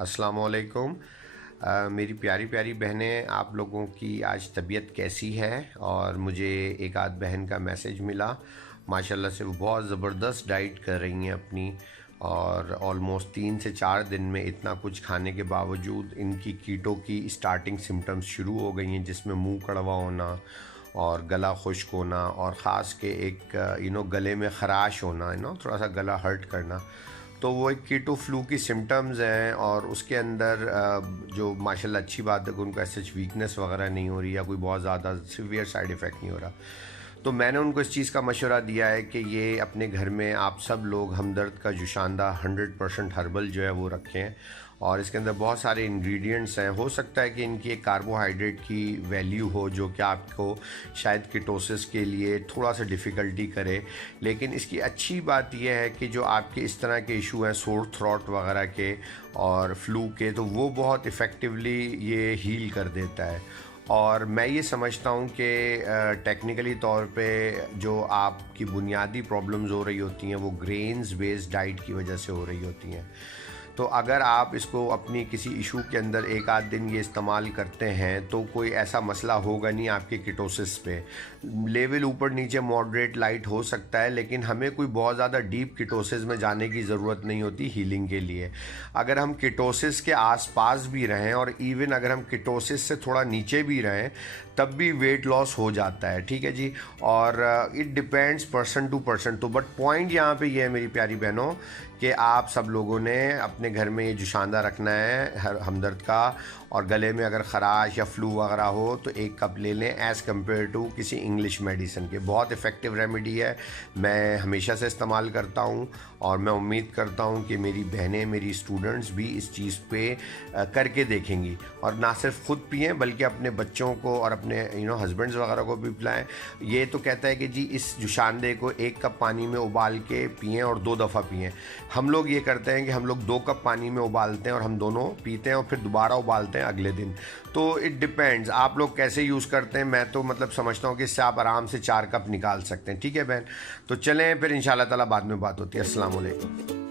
अस्सलाम वालेकुम। मेरी प्यारी प्यारी बहनें, आप लोगों की आज तबीयत कैसी है? और मुझे एक आध बहन का मैसेज मिला, माशाल्लाह से वो बहुत ज़बरदस्त डाइट कर रही हैं अपनी, और ऑलमोस्ट 3 से 4 दिन में इतना कुछ खाने के बावजूद इनकी कीटो की स्टार्टिंग सिम्टम्स शुरू हो गई हैं, जिसमें मुंह कड़वा होना और गला खुश्क होना और ख़ास के एक गले में ख़राश होना, थोड़ा सा गला हर्ट करना। तो वो एक कीटो फ्लू की सिम्टम्स हैं, और उसके अंदर जो माशाल्लाह अच्छी बात है कि उनको ऐसे वीकनेस वगैरह नहीं हो रही या कोई बहुत ज़्यादा सीवियर साइड इफ़ेक्ट नहीं हो रहा। तो मैंने उनको इस चीज़ का मशवरा दिया है कि ये अपने घर में आप सब लोग हमदर्द का जुशांदा 100% हर्बल जो है वो रखें, और इसके अंदर बहुत सारे इंग्रेडिएंट्स हैं। हो सकता है कि इनकी एक कार्बोहाइड्रेट की वैल्यू हो जो कि आपको शायद कीटोसिस के लिए थोड़ा सा डिफ़िकल्टी करे, लेकिन इसकी अच्छी बात यह है कि जो आपके इस तरह के इशू हैं सोर थ्रोट वगैरह के और फ्लू के, तो वो बहुत इफ़ेक्टिवली ये हील कर देता है। और मैं ये समझता हूँ कि टेक्निकली तौर पे जो आपकी बुनियादी प्रॉब्लम्स हो रही होती हैं वो ग्रेन्स बेस्ड डाइट की वजह से हो रही होती हैं। तो अगर आप इसको अपनी किसी इशू के अंदर एक आध दिन ये इस्तेमाल करते हैं तो कोई ऐसा मसला होगा नहीं आपके कीटोसिस पे। लेवल ऊपर नीचे मॉडरेट लाइट हो सकता है, लेकिन हमें कोई बहुत ज़्यादा डीप कीटोसिस में जाने की ज़रूरत नहीं होती हीलिंग के लिए। अगर हम कीटोसिस के आसपास भी रहें और इवन अगर हम कीटोसिस से थोड़ा नीचे भी रहें तब भी वेट लॉस हो जाता है, ठीक है जी। और it depends person to person. तो बट पॉइंट यहाँ पे ये है मेरी प्यारी बहनों कि आप सब लोगों ने अपने घर में ये जुशांदा रखना है हमदर्द का, और गले में अगर ख़राश या फ्लू वगैरह हो तो 1 कप ले लें एज़ कम्पेयर टू किसी इंग्लिश मेडिसिन के। बहुत इफ़ेक्टिव रेमेडी है, मैं हमेशा से इस्तेमाल करता हूँ, और मैं उम्मीद करता हूँ कि मेरी बहनें, मेरी स्टूडेंट्स भी इस चीज़ पे करके देखेंगी, और ना सिर्फ ख़ुद पिएँ बल्कि अपने बच्चों को और अपने हस्बैंड्स वगैरह को भी पिलाएं। ये तो कहता है कि जी इस जुशांदे को 1 कप पानी में उबाल के पिएँ और 2 दफ़ा पिएँ। हम लोग ये करते हैं कि हम लोग 2 कप पानी में उबालते हैं और हम दोनों पीते हैं और फिर दोबारा उबालते हैं अगले दिन। तो इट डिपेंड्स आप लोग कैसे यूज़ करते हैं। मैं तो मतलब समझता हूँ कि इससे आप आराम से 4 कप निकाल सकते हैं, ठीक है बहन। तो चलें फिर इंशाल्लाह ताला बाद में बात होती है। अस्सलाम वालेकुम।